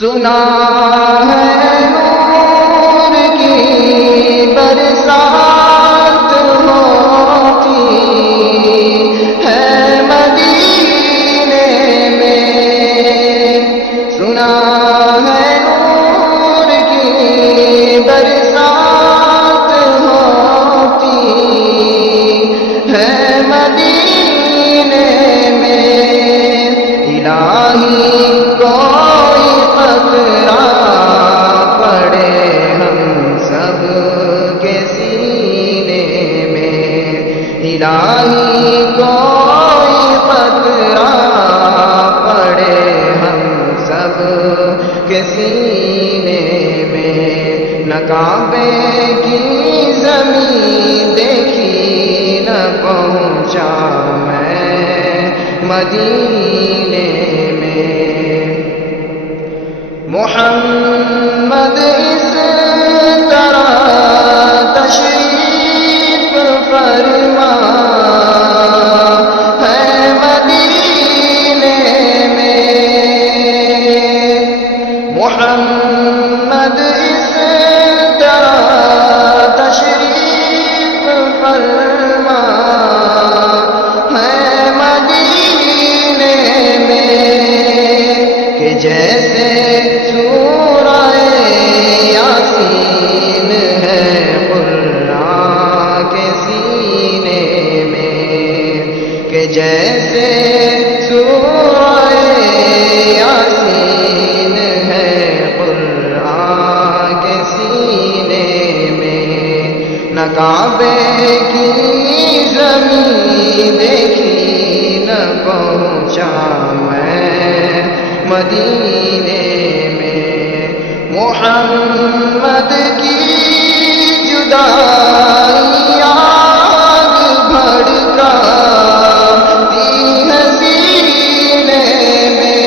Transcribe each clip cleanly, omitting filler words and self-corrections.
سنا ہے نور کی برسات ہوتی ہے مدینے میں، سنا ہے نور کی برسات ہوتی ہے مدینے میں، الہی کوئی قطرہ پڑے ہم سب کے سینے میں، الہی کوئی قطرہ پڑے ہم سب کے سینے میں، نہ کعبے کی زمین دیکھی نہ پہنچا میں مدینے میں، محمد اس طرح تشریف فرما ہے مدینے میں، محمد اس طرح تشریف فرما ہے مدینے میں، کہ جیسے سورہ یاسین ہے قرآن کے سینے میں، کہ جیسے سورہ یاسین ہے قرآن کے سینے میں، نہ کعبے کی زمین دیکھی نہ پہنچا میں مدینے میں، محمد کی جدائی آگ بھڑکاتی ہے سینے میں،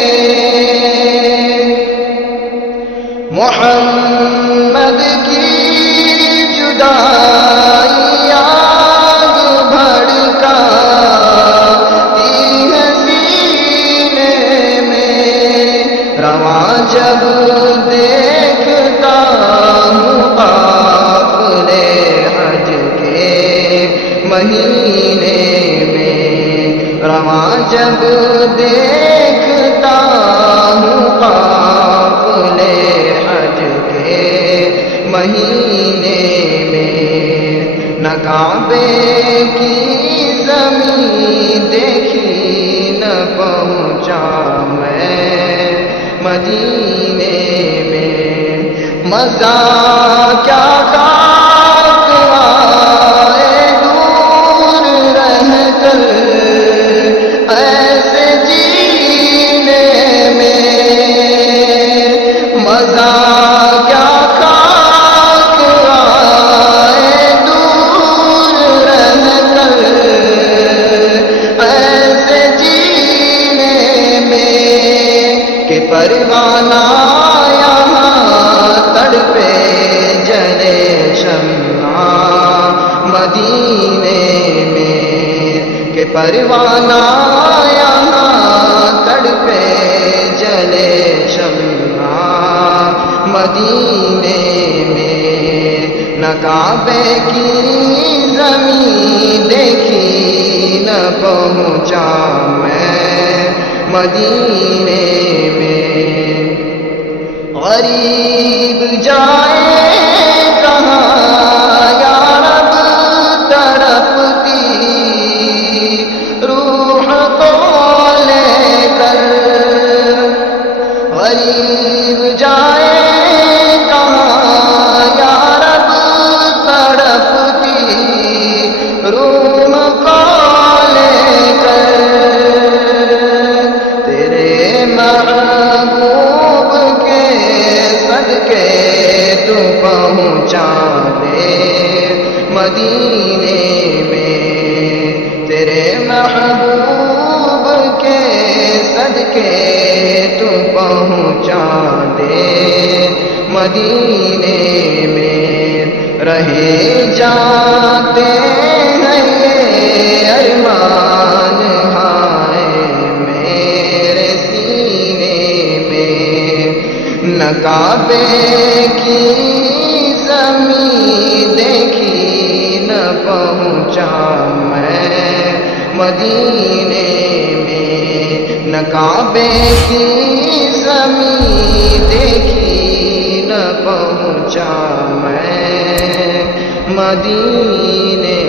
محمد کی جدائی آگ بھڑکاتی ہے سینے میں، رواں جب دیکھتا ہوں قافلے حج کے مہینے میں، رواں جب دیکھتا ہوں قافلے حج کے مہینے میں، نہ کعبے کی زمین دیکھی نہ پہنچا میں مدینے میں، مزہ کیا خاک آئے دور رہ کر ایسے جینے میں، مزہ کیا خاک آئے دور رہ کر ایسے جینے میں، کہ پروانہ یہاں تڑپے جلے شمع مدینے میں، کہ پروانہ یہاں تڑپے جلے شمع مدینے میں، نہ کعبے کی زمین دیکھی نہ پہنچا میں مدینے میں، غریب جائے کہاں یا رب تڑپتی روح کو لے کر، غریب جائے کہاں یا رب تڑپتی روح کو لے کر، تیرے محبوب کے صدقے تو پہنچا دے مدینے میں، تیرے محبوب کے صدقے تو پہنچا دے مدینے میں، رہے جاتے ہیں یہ ارمان ہائے میرے سینے میں، نہ کعبے کی زمین دیکھی نہ پہنچا میں مدینے میں، نہ کعبے کی زمین دیکھی نہ پہنچا میں مدینے